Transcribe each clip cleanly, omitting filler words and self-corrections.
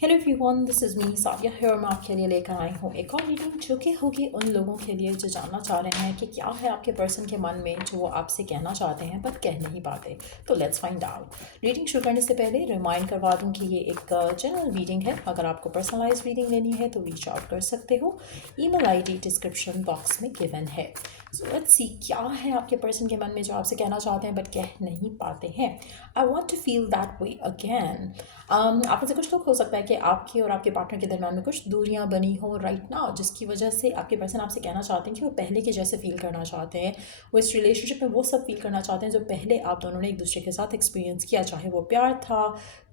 Hello everyone, this is me Sadia है और मैं आपके लिए लेकर आई हूँ एक और रीडिंग जो कि होगी उन लोगों के लिए जो जानना चाह रहे हैं कि क्या है आपके पर्सन के मन में जो वो आपसे कहना चाहते हैं पर कह नहीं पाते। तो लेट्स फाइंड आउट। रीडिंग शुरू करने से पहले रिमाइंड करवा दूँ कि ये एक जनरल रीडिंग है। अगर आपको पर्सनलाइज रीडिंग लेनी है तो रीच आउट कर सकते हो। ईमेल आईडी डिस्क्रिप्शन बॉक्स में गिवन है। सो लेट्स सी क्या है आपके पर्सन के मन में जो आपसे कहना चाहते हैं बट कह नहीं पाते हैं। I want to feel that way again. आप में से कुछ लोग हो सकता है कि आपके और आपके पार्टनर के दरम्यान में कुछ दूरियां बनी हो राइट नाउ, जिसकी वजह से आपके पर्सन आपसे कहना चाहते हैं कि वो पहले के जैसे फील करना चाहते हैं। वो इस रिलेशनशिप में वो सब फील करना चाहते हैं जो पहले आप दोनों ने एक दूसरे के साथ एक्सपीरियंस किया, चाहे वो प्यार था,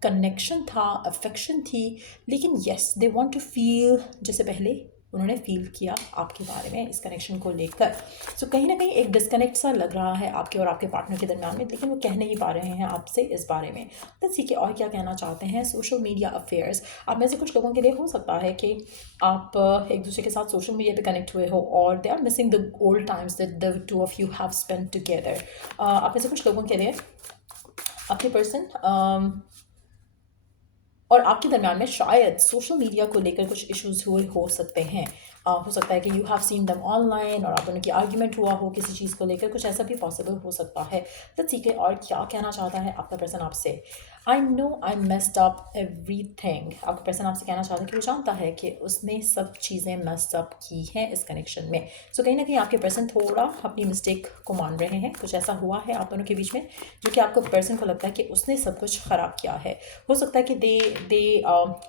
कनेक्शन था, अफेक्शन थी। लेकिन yes, they want to feel जैसे पहले उन्होंने फील किया आपके बारे में इस कनेक्शन को लेकर। सो कहीं ना कहीं एक डिस्कनेक्ट सा लग रहा है आपके और आपके पार्टनर के दरम्यान में, लेकिन वो कह नहीं पा रहे हैं आपसे इस बारे में। लेट्स सी कि और क्या कहना चाहते हैं। सोशल मीडिया अफेयर्स, आप में से कुछ लोगों के लिए हो सकता है कि आप एक दूसरे के साथ सोशल मीडिया पे कनेक्ट हुए हो और they are missing the old times that the two of you have spent together. आप में से कुछ लोगों के लिए आपके पर्सन और आपके दरम्यान में शायद सोशल मीडिया को लेकर कुछ इश्यूज हुए हो सकते हैं। हो सकता है कि you have seen them online और आप दोनों की आर्ग्यूमेंट हुआ हो किसी चीज़ को लेकर, कुछ ऐसा भी पॉसिबल हो सकता है। लेट्स सी के और क्या कहना चाहता है आपका पर्सन आपसे। आई नो आई मेस्ड अप एवरीथिंग। आपका पर्सन आपसे कहना चाहता है कि वो जानता है कि उसने सब चीज़ें मेस्ड अप की हैं इस कनेक्शन में। सो कहीं ना कहीं आपके पर्सन थोड़ा अपनी मिस्टेक को मान रहे हैं। कुछ ऐसा हुआ है आप दोनों के बीच में जो कि आपको पर्सन को लगता है कि उसने सब कुछ ख़राब किया है। हो सकता है कि दे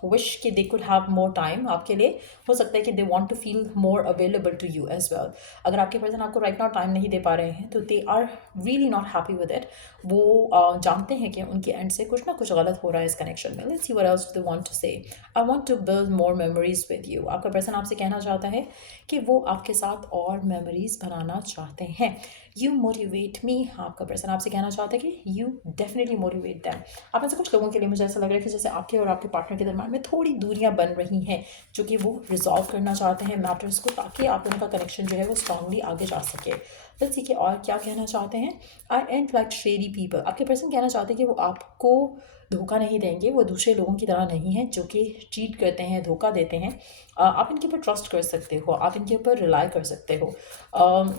विश कि they could have more time आपके लिए। हो सकता है कि they want to feel more available to you as well. अगर आपके पर्सन आपको राइट नाउ टाइम नहीं दे पा रहे हैं तो they are really not happy with it. वो जानते हैं कि उनके एंड से कुछ ना कुछ गलत हो रहा है इस कनेक्शन में। Let's see what else they want to say. I want to build more memories with you. आपका पर्सन आपसे कहना चाहता है कि वो आपके साथ और मेमोरीज बनाना चाहते हैं। You motivate me. आपका पर्सन आपसे कहना चाहता है कि यू डेफिनेटली मोटिवेट दैम। आप में से कुछ लोगों के लिए मुझे ऐसा लग रहा है कि जैसे आपके और आपके पार्टनर के दरम्यान में थोड़ी दूरियां बन रही हैं जो कि वो रिजॉल्व करना चाहते हैं मैटर्स को, ताकि आप दोनों का कनेक्शन जो है वो स्ट्रांगली आगे जा सके। लेट्स सी कि और क्या कहना चाहते हैं। आई एंड लाइक शेरी पीपल। आपके पर्सन कहना चाहते हैं कि वो आपको धोखा नहीं देंगे। वो दूसरे लोगों की तरह नहीं हैं जो कि चीट करते हैं, धोखा देते हैं। आप इनके ऊपर ट्रस्ट कर सकते हो, आप इनके ऊपर रिलाई कर सकते हो।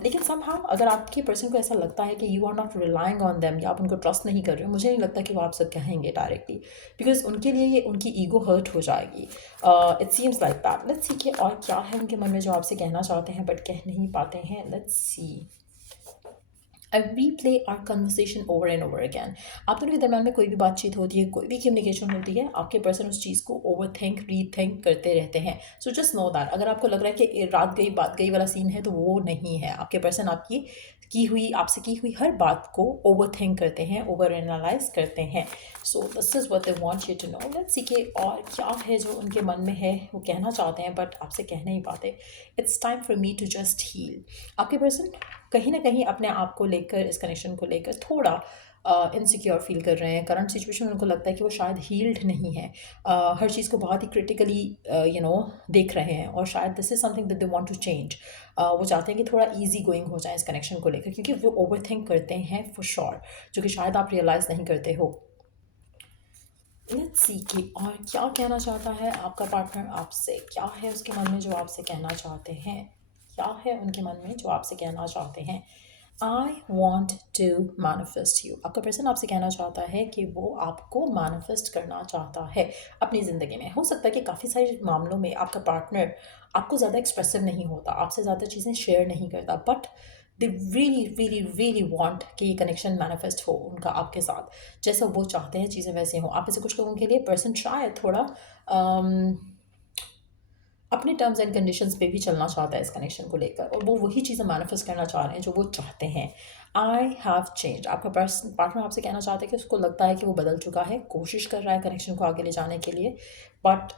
लेकिन समहाउ अगर आपके पर्सन को ऐसा लगता है कि you are not relying on them या आप उनको ट्रस्ट नहीं कर रहे हो, मुझे नहीं लगता कि वो आपसे कहेंगे डायरेक्टली, बिकॉज उनके लिए ये उनकी ईगो हर्ट हो जाएगी। It seems like that. Let's see कि और क्या है उनके मन में जो आपसे कहना चाहते हैं बट कह नहीं पाते हैं। Let's see. I replay our conversation over and over again. आप दोनों के दरम्यान में कोई भी बातचीत होती है, कोई भी कम्युनिकेशन होती है, आपके पर्सन उस चीज़ को ओवर थिंक रीथिंक करते रहते हैं। So just know that. अगर आपको लग रहा है कि रात गई बात गई वाला सीन है तो वो नहीं है। आपके पर्सन आपकी आपसे की हुई हर बात को ओवर थिंक करते हैं, ओवर एनालाइज करते हैं। So this is what they want you to know. Let's see के और क्या है जो उनके मन में है, वो कहना चाहते हैं बट आपसे कह नहीं पाते। It's time for me to just heal. आपके पर्सन कहीं ना कहीं अपने आप को लेकर, इस कनेक्शन को लेकर थोड़ा इनसिक्योर फील कर रहे हैं। करंट सिचुएशन में उनको लगता है कि वो शायद हील्ड नहीं है। हर चीज़ को बहुत ही क्रिटिकली देख रहे हैं और शायद this is something that they want to change. वो चाहते हैं कि थोड़ा इजी गोइंग हो जाए इस कनेक्शन को लेकर, क्योंकि वो ओवर थिंक करते हैं फॉर श्योर, जो कि शायद आप रियलाइज़ नहीं करते हो। लेट्स सी कि और क्या कहना चाहता है आपका पार्टनर आपसे। क्या है उसके मन में जो आपसे कहना चाहते हैं। क्या है उनके मन में जो आपसे कहना चाहते हैं। I want to manifest you. आपका पर्सन आपसे कहना चाहता है कि वो आपको मैनिफेस्ट करना चाहता है अपनी ज़िंदगी में। हो सकता है कि काफ़ी सारे मामलों में आपका पार्टनर आपको ज़्यादा एक्सप्रेसिव नहीं होता, आपसे ज़्यादा चीज़ें शेयर नहीं करता, but they really really really want कि ये कनेक्शन मैनिफेस्ट हो उनका आपके साथ। जैसा वो चाहते हैं चीज़ें वैसे हों। आप में से कुछ लोगों के लिए पर्सन शायद थोड़ा अपने टर्म्स एंड कंडीशंस पे भी चलना चाहता है इस कनेक्शन को लेकर, और वो वही चीज़ें मैनिफेस्ट करना चाह रहे हैं जो वो चाहते हैं। आई हैव चेंज। आपका पार्टनर आपसे कहना चाहता है कि उसको लगता है कि वो बदल चुका है, कोशिश कर रहा है कनेक्शन को आगे ले जाने के लिए, बट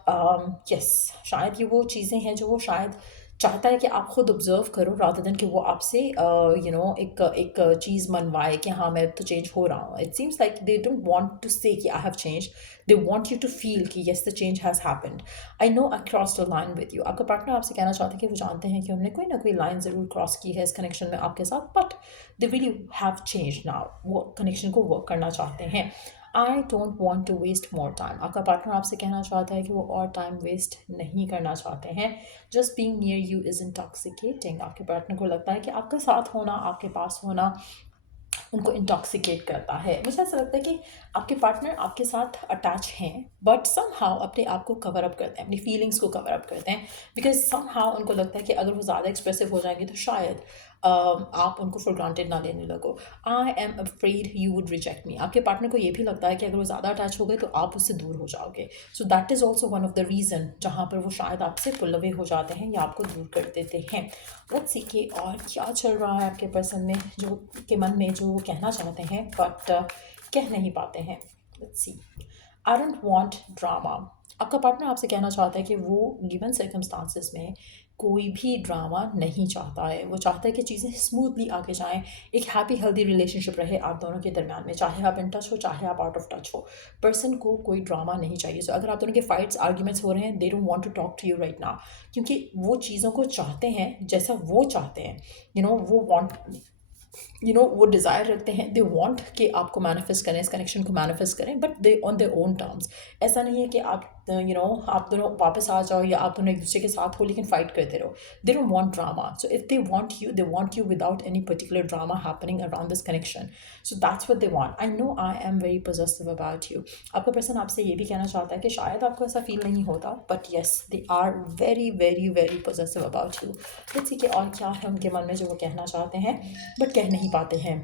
यस, शायद ये वो चीज़ें हैं जो वो शायद चाहता है कि आप खुद ऑब्जर्व करो, रादर देन कि वो आपसे एक एक चीज़ मनवाए कि हाँ मैं तो चेंज हो रहा हूँ। It seems like they don't want to say कि I have change, they want you to feel कि yes the change has happened. I know I cross the line with you. आपका पार्टनर आपसे कहना चाहते हैं कि वो जानते हैं कि हमने कोई ना कोई लाइन ज़रूर क्रॉस की है इस कनेक्शन में आपके साथ, but they really have change now. वो कनेक्शन को वर्क करना चाहते हैं। I don't want to waste more time. आपका पार्टनर आपसे कहना चाहता है कि वो और टाइम वेस्ट नहीं करना चाहते हैं। Just being near you is intoxicating. आपके पार्टनर को लगता है कि आपके साथ होना, आपके पास होना उनको इंटॉक्सिकेट करता है। मुझे ऐसा लगता है कि आपके पार्टनर आपके साथ अटैच हैं, बट सम हाउ अपने आप को कवर अप करते हैं, अपनी फीलिंग्स को कवर अप करते हैं, बिकॉज सम हाउ उनको लगता है कि अगर वो ज़्यादा एक्सप्रेसिव हो जाएंगे तो शायद आप उनको फॉर ग्रांटेड ना लेने लगो। I am afraid you would reject me. आपके पार्टनर को ये भी लगता है कि अगर वो ज़्यादा अटैच हो गए तो आप उससे दूर हो जाओगे। So that is also one of the reason जहाँ पर वो शायद आपसे पुल अवे हो जाते हैं या आपको दूर कर देते हैं। लेट्स सी कि और क्या चल रहा है आपके पर्सन में, जो के मन में, जो वो कहना चाहते हैं बट कह नहीं पाते हैं। Let's see. I don't want drama. आपका पार्टनर आपसे कहना चाहता है कि वो गिवन सर्कमस्टांसिस में कोई भी ड्रामा नहीं चाहता है। वो चाहता है कि चीज़ें स्मूथली आगे जाएं, एक हैप्पी हेल्दी रिलेशनशिप रहे आप दोनों के दरमियान में, चाहे आप इन टच हो चाहे आप आउट ऑफ टच हो। पर्सन को कोई ड्रामा नहीं चाहिए। सो अगर आप दोनों के फाइट्स आर्ग्यूमेंट्स हो रहे हैं, they don't want to talk to you right now, क्योंकि वो चीज़ों को चाहते हैं जैसा वो चाहते हैं। वो वांट वो डिज़ायर रखते हैं, दे वांट कि आपको मैनिफेस्ट करें, इस कनेक्शन को मैनिफेस्ट करें, but they on their own terms. ऐसा नहीं है कि आप आप दोनों वापस आ जाओ या आप दोनों एक दूसरे के साथ हो लेकिन फाइट करते रहो। दे don't want drama. So if they want you without any particular drama happening around this connection. So that's what they want. I know I am very possessive about you. आपका पर्सन आपसे ये भी कहना चाहता है कि शायद आपको ऐसा फील नहीं होता, but yes they are very very very possessive about you. Let's see कि और क्या है उनके मन में जो वो कहना चाहते हैं बट कह नहीं पाते हैं।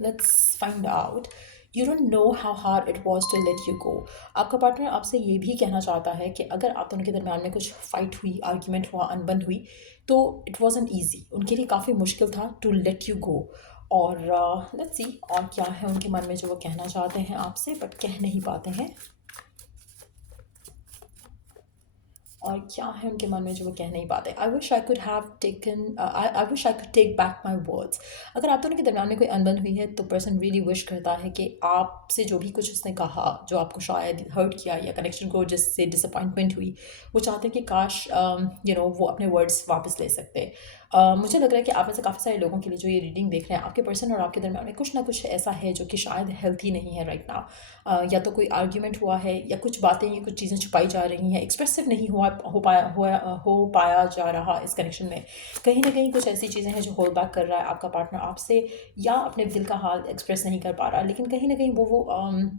Let's find out. You don't know how hard it was to let you go. आपका पार्टनर आपसे ये भी कहना चाहता है कि अगर आप दोनों के दरमियान में कुछ फाइट हुई, आर्ग्यूमेंट हुआ, अनबन हुई, तो इट वॉजंट ईजी, उनके लिए काफ़ी मुश्किल था टू लेट यू गो। और लेट्स सी और क्या है उनके मन में जो वो कहना चाहते हैं आपसे बट कह नहीं पाते हैं। और क्या है उनके मन में जो वो कह नहीं पाते। I wish I could have taken I wish I could take back my words. अगर आप दोनों के दरमियान में कोई अनबन हुई है तो पर्सन रियली विश करता है कि आपसे जो भी कुछ उसने कहा जो आपको शायद हर्ट किया या कनेक्शन को जिससे डिसअपॉइंटमेंट हुई, वो चाहते हैं कि काश वो अपने वर्ड्स वापस ले सकते। मुझे लग रहा है कि आप में से काफ़ी सारे लोगों के लिए जो ये रीडिंग देख रहे हैं, आपके पर्सन और आपके दरमियान में कुछ ना कुछ ऐसा है जो कि शायद हेल्थी नहीं है राइट नाउ। या तो कोई आर्ग्यूमेंट हुआ है या कुछ बातें या कुछ चीज़ें छुपाई जा रही हैं, एक्सप्रेसिव नहीं हो पाया जा रहा इस कनेक्शन में। कहीं ना कहीं कुछ ऐसी चीज़ें हैं जो होल्ड बैक कर रहा है आपका पार्टनर आपसे, या अपने दिल का हाल एक्सप्रेस नहीं कर पा रहा, लेकिन कहीं ना कहीं वो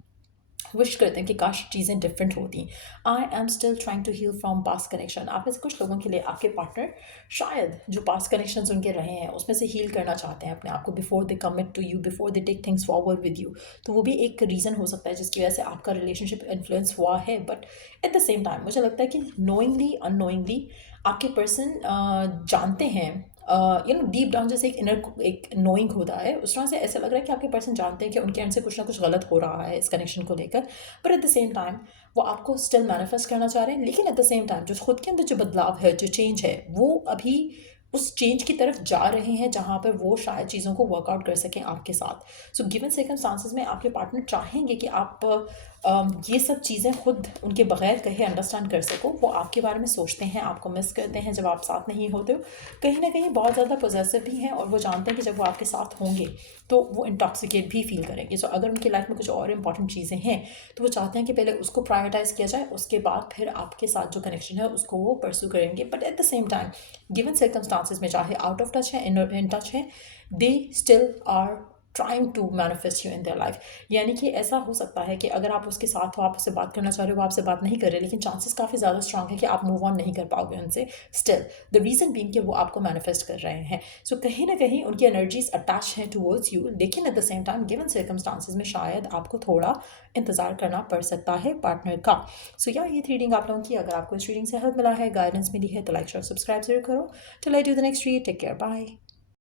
विश करते हैं कि काश चीज़ें डिफरेंट होती। I am still trying to heal from past connection. आप में से कुछ लोगों के लिए आपके पार्टनर शायद जो पास्ट कनेक्शन उनके रहे हैं उसमें से हील करना चाहते हैं अपने आप को before they commit to you, before they take things forward with you. तो वो भी एक रीज़न हो सकता है जिसकी वजह से आपका रिलेशनशिप इन्फ्लुएंस हुआ है। But at the same time मुझे लगता है कि नोइंगली अननोइंगली आपके पर्सन जानते हैं, डीप डाउन जैसे एक नोइंग होता है, उस तरह से ऐसा लग रहा है कि आपके पर्सन जानते हैं कि उनके एंड से कुछ ना कुछ गलत हो रहा है इस कनेक्शन को लेकर। But at the same time वो आपको स्टिल मैनिफेस्ट करना चाह रहे हैं, लेकिन एट द सेम टाइम जो खुद के अंदर जो बदलाव है, जो चेंज है, वो अभी उस चेंज की तरफ जा रहे हैं जहाँ पर वो शायद चीज़ों को वर्कआउट कर सकें आपके साथ। सो गिवन सर्कमस्टांसेस में आपके पार्टनर चाहेंगे कि आप ये सब चीज़ें खुद उनके बगैर कहे अंडरस्टैंड कर सको। वो आपके बारे में सोचते हैं, आपको मिस करते हैं जब आप साथ नहीं होते हो, कहीं ना कहीं बहुत ज़्यादा पॉजेसिव भी हैं, और वो जानते हैं कि जब वो आपके साथ होंगे तो वो इंटॉक्सिकेट भी फील करेंगे। सो अगर उनकी लाइफ में कुछ और इंपॉर्टेंट चीज़ें हैं तो वो चाहते हैं कि पहले उसको प्रायोरिटाइज़ किया जाए, उसके बाद फिर आपके साथ जो कनेक्शन है उसको वो परस्यू करेंगे। But at the same time given circumstances में चाहे आउट ऑफ टच है इन टच है, they still are trying to manifest you in their life. यानी कि ऐसा हो सकता है कि अगर आप उसके साथ हो, आप उससे बात करना चाह रहे हो, वो आपसे बात नहीं कर रहे, लेकिन चांसेस काफ़ी ज़्यादा स्ट्रांग है कि आप मूव ऑन नहीं कर पाओगे उनसे स्टिल। द रीज़न बीइंग कि वो आपको मैनिफेस्ट कर रहे हैं। सो कहीं ना कहीं उनकी एनर्जीज अटैच हैं टूवर्ड्स यू, लेकिन eight the same time given circumstances में शायद आपको थोड़ा इंतज़ार करना पड़ सकता है पार्टनर का। सो या ये रीडिंग आप लोगों की, अगर आपको इस रीडिंग से हेल्प मिला है, गाइडेंस मिली है, तो लाइक शेयर सब्सक्राइब जरूर करो। Till I do the next read, take care, bye.